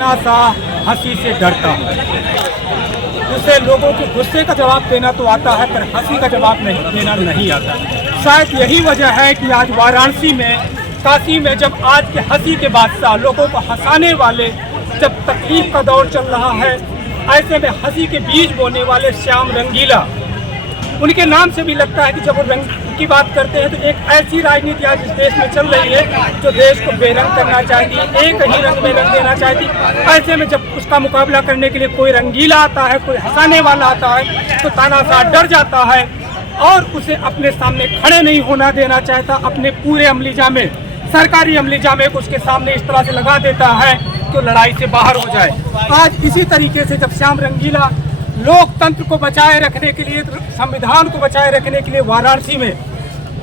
तानाशाह हंसी से डरता है। उसे लोगों के गुस्से का जवाब देना तो आता है, पर हंसी का जवाब देना नहीं आता। शायद यही वजह है कि आज वाराणसी में, काशी में जब आज के हंसी के बादशाह, लोगों को हंसाने वाले, जब तकलीफ का दौर चल रहा है, ऐसे में हंसी के बीज बोने वाले श्याम रंगीला, उनके नाम से भी लगता है कि जब वो रंग की बात करते हैं तो एक ऐसी राजनीति आज इस देश में चल रही है जो देश को बेरंग करना चाहती है, एक ही रंग में रंग देना चाहती है। ऐसे में जब उसका मुकाबला करने के लिए कोई रंगीला आता है, कोई हंसाने वाला आता है, तो तानाशाह डर जाता है और उसे अपने सामने खड़े नहीं होना देना चाहता। अपने पूरे अमली जामे, सरकारी अमली जामे को उसके सामने इस तरह से लगा देता है कि वो लड़ाई से बाहर हो जाए। आज इसी तरीके से जब श्याम रंगीला लोकतंत्र को बचाए रखने के लिए, संविधान को बचाए रखने के लिए वाराणसी में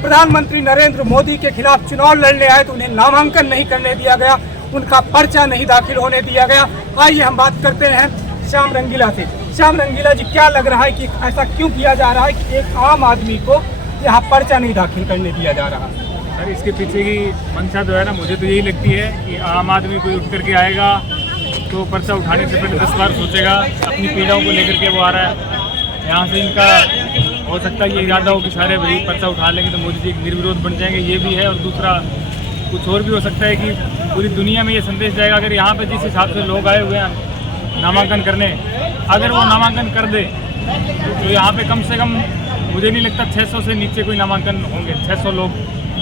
प्रधानमंत्री नरेंद्र मोदी के खिलाफ चुनाव लड़ने आए, तो उन्हें नामांकन नहीं करने दिया गया, उनका पर्चा नहीं दाखिल होने दिया गया। आइए हम बात करते हैं श्याम रंगीला से। श्याम रंगीला जी, क्या लग रहा है कि ऐसा क्यों किया जा रहा है कि एक आम आदमी को यहाँ पर्चा नहीं दाखिल करने दिया जा रहा है? सर, इसके पीछे की मंशा जो है ना, मुझे तो यही लगती है कि आम आदमी कोई उठ करके आएगा तो पर्चा उठाने से पहले 10 बार सोचेगा। अपनी पीड़ाओं को लेकर के वो आ रहा है। यहाँ से इनका हो सकता है ये इरादा हो कि सारे भाई पर्चा उठा लेंगे तो मोदी जी एक निर्विरोध बन जाएंगे, ये भी है। और दूसरा कुछ और भी हो सकता है कि पूरी दुनिया में ये संदेश जाएगा, अगर यहाँ पे जिस हिसाब से लोग आए हुए हैं नामांकन करने, अगर वो नामांकन कर दे तो यहाँ पे कम से कम मुझे नहीं लगता 600 से नीचे कोई नामांकन होंगे। 600 लोग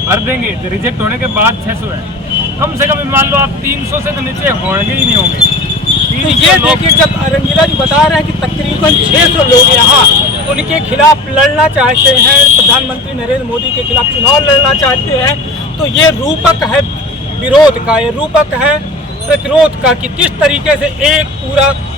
भर देंगे, रिजेक्ट होने के बाद 600 है, कम से कम मान लो आप 300 से तो नीचे होंगे ही नहीं होंगे। तो ये देखिए, जब रंगीला जी बता रहे हैं कि तकरीबन 600 लोग यहाँ उनके खिलाफ लड़ना चाहते हैं, प्रधानमंत्री नरेंद्र मोदी के खिलाफ चुनाव लड़ना चाहते हैं, तो ये रूपक है विरोध का, ये रूपक है प्रतिरोध का कि किस तरीके से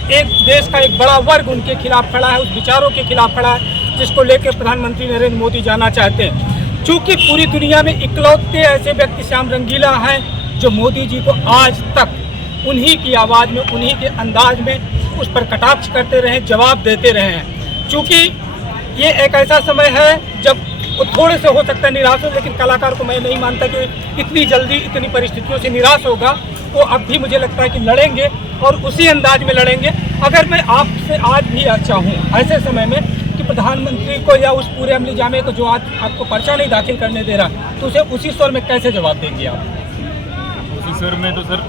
एक देश का एक बड़ा वर्ग उनके खिलाफ खड़ा है, उस विचारों के खिलाफ खड़ा है जिसको लेकर प्रधानमंत्री नरेंद्र मोदी जाना चाहते हैं। चूँकि पूरी दुनिया में इकलौते ऐसे व्यक्ति श्याम रंगीला हैं जो मोदी जी को आज तक उन्हीं की आवाज़ में, उन्हीं के अंदाज में उस पर कटाक्ष करते रहे, जवाब देते रहे हैं। चूँकि ये एक ऐसा समय है जब वो थोड़े से हो सकता है निराश हो, लेकिन कलाकार को मैं नहीं मानता कि इतनी जल्दी इतनी परिस्थितियों से निराश होगा। वो अब भी मुझे लगता है कि लड़ेंगे और उसी अंदाज में लड़ेंगे। अगर मैं आपसे आज भी चाहूँ ऐसे समय में कि प्रधानमंत्री को या उस पूरे अमली जामे को जो आज आपको पर्चा नहीं दाखिल करने दे रहा, तो उसे उसी स्वर में कैसे जवाब देंगे आप? उसी स्वर में तो सर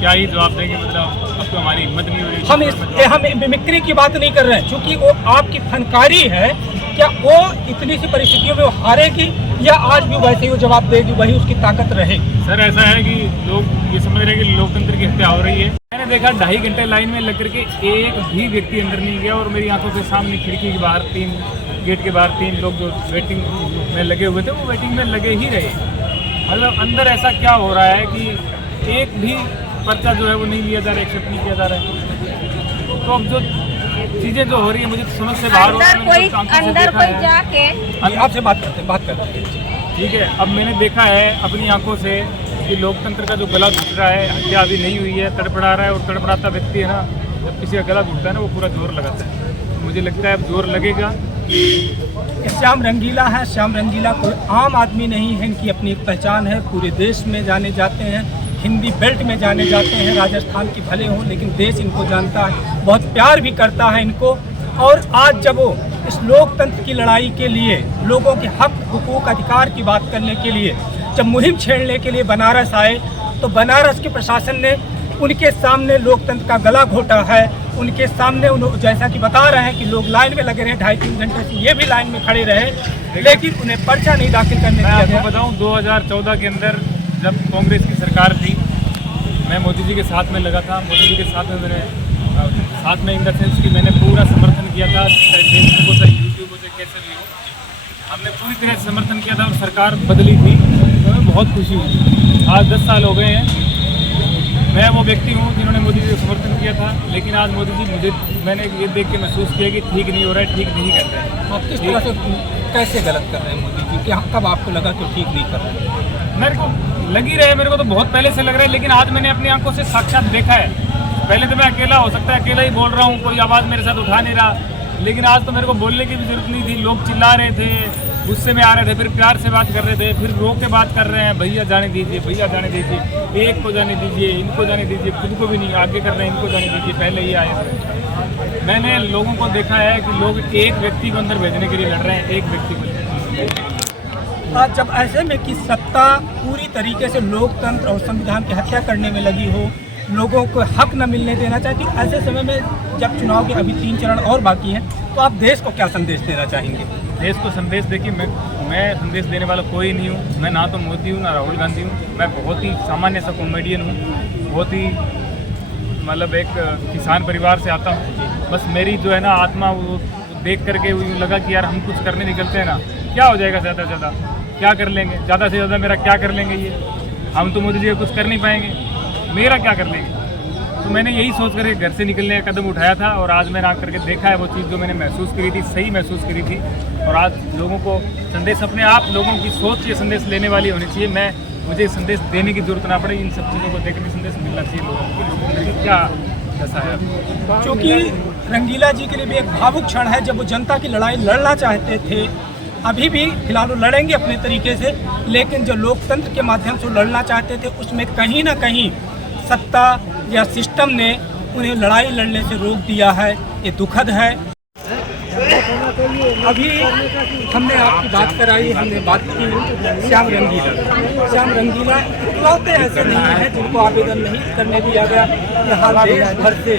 क्या ही जवाब देंगे, मतलब अब तो हमारी हिम्मत नहीं हो रही। हम मिमिक्री की बात नहीं कर रहे हैं, क्योंकि वो आपकी फनकारी है। क्या वो इतनी सी परिस्थितियों में हारेगी या आज भी वैसे ही वो जवाब देगी, वही उसकी ताकत रहेगी? सर, ऐसा है कि लोग ये समझ रहे हैं कि लोकतंत्र की हत्या हो रही है। मैंने देखा 2.5 घंटे लाइन में लग करके एक भी व्यक्ति अंदर नहीं गया, और मेरी आंखों के सामने खिड़की के बाहर 3 गेट के बाहर 3 लोग जो वेटिंग में लगे हुए थे वो वेटिंग में लगे ही रहे। मतलब अंदर ऐसा क्या हो रहा है कि एक भी पर्चा जो है वो नहीं लिया जा रहा है, एक्सेप्ट नहीं किया जा रहा है। तो अब जो चीज़ें जो हो रही है मुझे तो समझ से बाहर हो रही है। अंदर कोई जाके आपसे बात करते हैं। ठीक है, अब मैंने देखा है अपनी आंखों से कि लोकतंत्र का जो गला घुट रहा है, हत्या अभी नहीं हुई है, तड़पड़ा रहा है। और तड़पड़ाता व्यक्ति है ना, जब किसी का गला घुटता है ना, वो पूरा जोर लगाता है। मुझे लगता है अब जोर लगेगा। श्याम रंगीला है, श्याम रंगीला कोई आम आदमी नहीं है, इनकी अपनी एक पहचान है। पूरे देश में जाने जाते हैं, हिंदी बेल्ट में जाने जाते हैं, राजस्थान की भले हों, लेकिन देश इनको जानता है, बहुत प्यार भी करता है इनको। और आज जब वो इस लोकतंत्र की लड़ाई के लिए, लोगों के हक हुकूक अधिकार की बात करने के लिए जब मुहिम छेड़ने के लिए बनारस आए, तो बनारस के प्रशासन ने उनके सामने लोकतंत्र का गला घोटा है। उनके सामने जैसा कि बता रहे हैं कि लोग लाइन में लगे रहे 2.5-3 घंटे से, ये भी लाइन में खड़े रहे, लेकिन उन्हें पर्चा नहीं दाखिल करने दिया गया। मैं बताऊँ 2014 के अंदर जब कांग्रेस की सरकार थी, मैं मोदी जी के साथ में लगा था। मोदी जी के साथ में मैंने साथ में इन द सेंस कि मैंने पूरा समर्थन किया था, चाहे फेसबुक हो चाहे यूट्यूब हो चाहे कैसे भी हो, हमने पूरी तरह समर्थन किया था। और सरकार बदली थी तो हमें बहुत खुशी हुई। आज 10 साल हो गए हैं। मैं वो व्यक्ति हूँ जिन्होंने मोदी जी को समर्थन किया था, लेकिन आज मोदी जी मैंने ये देख के महसूस किया कि ठीक नहीं हो रहा है, ठीक नहीं कर रहे हैं। आप किस तरह से कैसे गलत कर रहे हैं मोदी जी? क्या कब आपको लगा कि ठीक नहीं कर रहे हैं? मेरे को लग ही रहा है, मेरे को तो बहुत पहले से लग रहा है, लेकिन आज मैंने अपनी आंखों से साक्षात देखा है। पहले तो मैं अकेला, हो सकता है अकेला ही बोल रहा हूँ, कोई आवाज़ मेरे साथ उठा नहीं रहा, लेकिन आज तो मेरे को बोलने की भी जरूरत नहीं थी। लोग चिल्ला रहे थे, गुस्से में आ रहे थे, फिर प्यार से बात कर रहे थे, फिर रो के बात कर रहे हैं, भैया जाने दीजिए, भैया जाने दीजिए, एक को जाने दीजिए, इनको जाने दीजिए, खुद को भी नहीं, आगे कर रहे हैं, इनको जाने दीजिए, पहले ही आए थे। मैंने लोगों को देखा है कि लोग एक व्यक्ति को अंदर भेजने के लिए लड़ रहे हैं, एक व्यक्ति को। जब ऐसे में कि सत्ता पूरी तरीके से लोकतंत्र और संविधान की हत्या करने में लगी हो, लोगों को हक न मिलने देना चाहती, ऐसे समय में जब चुनाव के अभी 3 चरण और बाकी हैं, तो आप देश को क्या संदेश देना चाहेंगे? देश को संदेश देखिए, मैं संदेश देने वाला कोई नहीं हूँ। मैं ना तो मोदी हूँ ना राहुल गांधी हूँ। मैं बहुत ही सामान्य सा कॉमेडियन हूँ, बहुत ही मतलब एक किसान परिवार से आता हूँ। बस मेरी जो है ना आत्मा वो देख करके यूँ लगा कि यार हम कुछ करने निकलते हैं ना, क्या हो जाएगा ज़्यादा से ज़्यादा, क्या कर लेंगे, ज़्यादा से ज़्यादा मेरा क्या कर लेंगे ये, हम तो मोदी जी कुछ कर नहीं पाएंगे, मेरा क्या कर लेंगे। तो मैंने यही सोच करके घर से निकलने का कदम उठाया था और आज मैंने आकर के देखा है वो चीज़ जो मैंने महसूस करी थी, सही महसूस करी थी। और आज लोगों को संदेश, अपने आप लोगों की सोच ये संदेश लेने वाली होनी चाहिए। मुझे संदेश देने की जरूरत ना पड़े, इन सब चीज़ों को देख के संदेश मिलना चाहिए लोगों को, क्या ऐसा है। क्योंकि रंगीला जी के लिए भी एक भावुक क्षण है जब वो जनता की लड़ाई लड़ना चाहते थे, अभी भी फिलहाल वो लड़ेंगे अपने तरीके से, लेकिन जो लोकतंत्र के माध्यम से लड़ना चाहते थे उसमें कहीं ना कहीं सत्ता या सिस्टम ने उन्हें लड़ाई लड़ने से रोक दिया है। ये दुखद है। अभी हमने आपकी बात कराई, हमने बात की श्याम रंगीला इकलौते ऐसे नहीं हैं जिनको आवेदन नहीं करने दिया गया। यहाँ देश भर से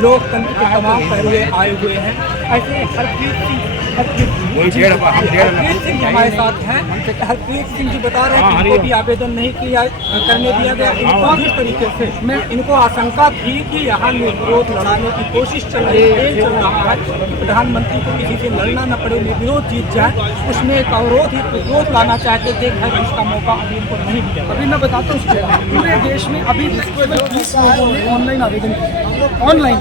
लोकतंत्र के तमाम पहलू आए हुए हैं। ऐसे हरप्रीत सिंह हमारे साथ हैं। हरप्रीत सिंह जी बता रहे हैं कि इनको भी आवेदन नहीं किया करने दिया गया। इनको जिस तरीके से इनको आशंका थी कि यहाँ निर्विरोध लड़ाने की कोशिश चल रही है, प्रधानमंत्री को किसी से लड़ना न पड़े, निर्विरोध जीत जाए, उसमें एक अवरोध ही प्रतिरोध लाना चाहते थे। खैर इसका मौका अभी इनको नहीं दिया। अभी मैं बताता हूँ पूरे देश में अभी केवल 20 लोगों ने ऑनलाइन आवेदन किया, ऑनलाइन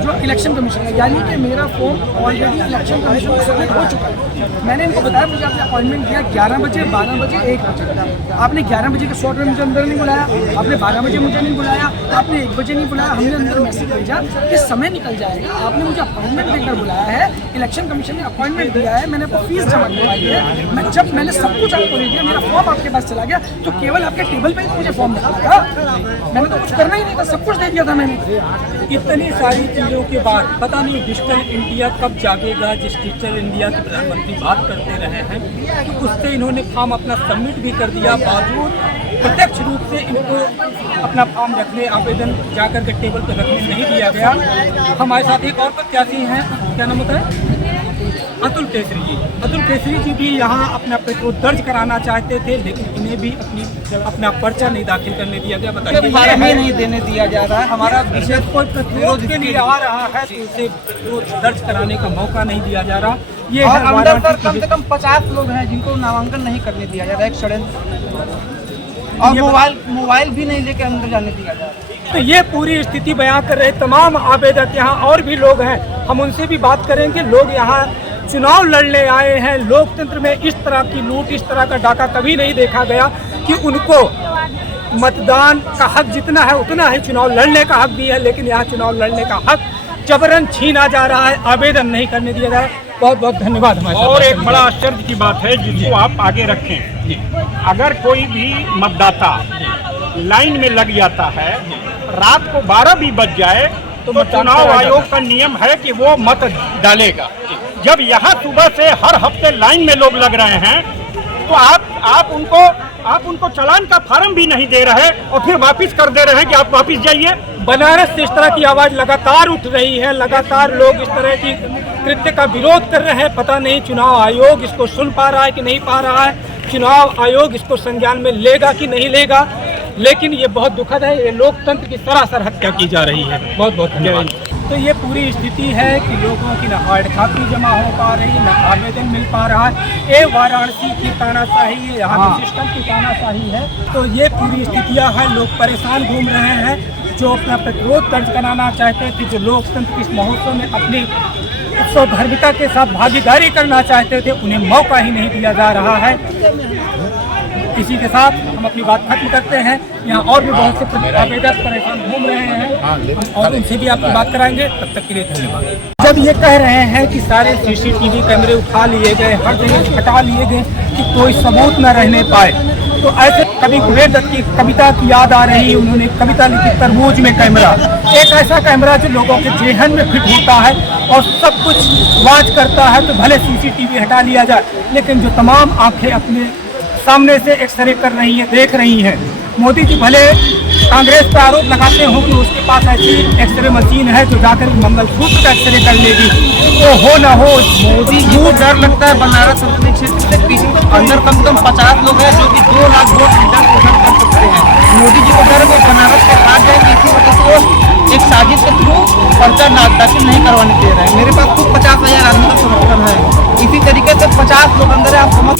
जो इलेक्शन कमीशन है, यानी कि मेरा फॉर्म ऑलरेडी इलेक्शन कमीशन को सबमिट हो चुका है। मैंने इनको बताया मुझे आपने अपॉइंटमेंट दिया 11 बजे, 12 बजे, 1 बजे। आपने 11 बजे के स्लॉट में मुझे अंदर नहीं बुलाया, आपने 12 बजे मुझे नहीं बुलाया, आपने 1 बजे नहीं बुलाया। हमने अंदर मैसेज भेजा कि समय निकल जाएगा, आपने मुझे अपॉइंटमेंट देकर बुलाया है, इलेक्शन कमीशन ने अपॉइंटमेंट दिया है, मैंने आपको फीस जमा करवाई है। जब मैंने सब कुछ आपको दे दिया, मेरा फॉर्म आपके पास चला गया, तो केवल आपके टेबल पर मुझे फॉर्म रखा था। मैंने तो कुछ करना ही नहीं था, सब कुछ दे दिया था मैंने। इतनी सारी चीज़ों के बाद पता नहीं डिजिटल इंडिया कब जागेगा। जिस डिजिटल इंडिया के प्रधानमंत्री बात करते रहे हैं, तो उससे इन्होंने फॉर्म अपना सबमिट भी कर दिया, बावजूद प्रत्यक्ष रूप से इनको अपना फॉर्म रखने, आवेदन जाकर के टेबल पर रखने नहीं दिया गया। हमारे साथ एक और प्रत्याशी हैं, क्या नाम होता है, अतुल केसरी जी। अतुल केसरी जी भी यहाँ अपना प्रतिरोध दर्ज कराना चाहते थे, लेकिन इन्हें भी अपना पर्चा नहीं दाखिल करने दिया गया। बताइए, नहीं देने दिया जा रहा है। हमारा विषय कोई प्रतिरोध के लिए आ रहा है तो उसे प्रतिरोध दर्ज कराने का मौका नहीं दिया जा रहा। ये और अंदर सर कम से कम 50 लोग हैं जिनको नामांकन नहीं करने दिया जा रहा है, एक षड्यंत्र, और मोबाइल भी नहीं लेके अंदर जाने दिया जा रहा है। तो ये पूरी स्थिति बयां कर रहे तमाम आवेदक। यहाँ और भी लोग हैं, हम उनसे भी बात करेंगे। लोग यहाँ चुनाव लड़ने आए हैं। लोकतंत्र में इस तरह की लूट, इस तरह का डाका कभी नहीं देखा गया कि उनको मतदान का हक जितना है उतना ही चुनाव लड़ने का हक भी है, लेकिन यहाँ चुनाव लड़ने का हक जबरन छीना जा रहा है, आवेदन नहीं करने दिया जा रहा है। बहुत बहुत धन्यवाद। और एक बड़ा आश्चर्य की बात है जिसको आप आगे रखें, अगर कोई भी मतदाता लाइन में लग जाता है, रात को 12 भी बज जाए तो चुनाव आयोग का नियम है कि वो मत डालेगा। जब यहाँ सुबह से हर हफ्ते लाइन में लोग लग रहे हैं तो आप उनको चालान का फार्म भी नहीं दे रहे और फिर वापस कर दे रहे हैं कि आप वापस जाइए। बनारस से इस तरह की आवाज लगातार उठ रही है, लगातार लोग इस तरह की कृत्य का विरोध कर रहे हैं। पता नहीं चुनाव आयोग इसको सुन पा रहा है कि नहीं पा रहा है, चुनाव आयोग इसको संज्ञान में लेगा कि नहीं लेगा, लेकिन ये बहुत दुखद है। ये लोकतंत्र की सरासर हत्या की जा रही है। बहुत बहुत धन्यवाद। तो ये पूरी स्थिति है कि लोगों की न हार्ड कॉपी जमा हो पा रही, न आवेदन मिल पा रहा है। ये वाराणसी की तानाशाही है, यहाँ के सिस्टम की तानाशाही है। तो ये पूरी स्थितियाँ हैं, लोग परेशान घूम रहे हैं। जो अपना प्रतिरोध दर्ज कराना चाहते थे, जो लोकतंत्र के इस महोत्सव में अपनी उत्सवधर्मिता के साथ भागीदारी करना चाहते थे, उन्हें मौका ही नहीं दिया जा रहा है। इसी के साथ हम अपनी बात खत्म करते हैं। यहाँ और भी बहुत से आवेदक परेशान घूम रहे हैं, और उनसे भी आपकी बात कराएंगे। तब तक के लिए धन्यवाद। जब अब ये कह रहे हैं कि सारे सीसीटीवी कैमरे उठा लिए गए, हर जगह से हटा लिए गए कि कोई सबूत न रहने पाए। तो ऐसे कभी कुबेर दत्त की कविता की याद आ रही, उन्होंने कविता लिखी तरबूज में कैमरा, एक ऐसा कैमरा जो लोगों के जेहन में फिट होता है और सब कुछ वाच करता है। तो भले सीसीटीवी हटा लिया जाए, लेकिन जो तमाम आंखें अपने सामने से एक्सरे कर रही हैं, देख रही हैं, मोदी जी भले कांग्रेस पर आरोप लगाते हो कि उसके पास ऐसी एक्सरे मशीन है जो जाकर मंगलसूत्र का एक्सरे कर लेगी, तो हो ना हो मोदी जी को डर लगता है बनारस संसदीय क्षेत्र से पीछे अंदर कम से कम 50 लोग हैं जो कि 2 लाख वोट रिटर्न कर सकते हैं। मोदी जी को डर है कि बनारस के हार जाएंगे, इसी वजह से वो एक साजिश के थ्रू पर्चा दाखिल नहीं करवाने दे रहे हैं। मेरे पास खुद 50,000 आदमी का समर्थन है, इसी तरीके से 50 लोग अंदर है, आप समझ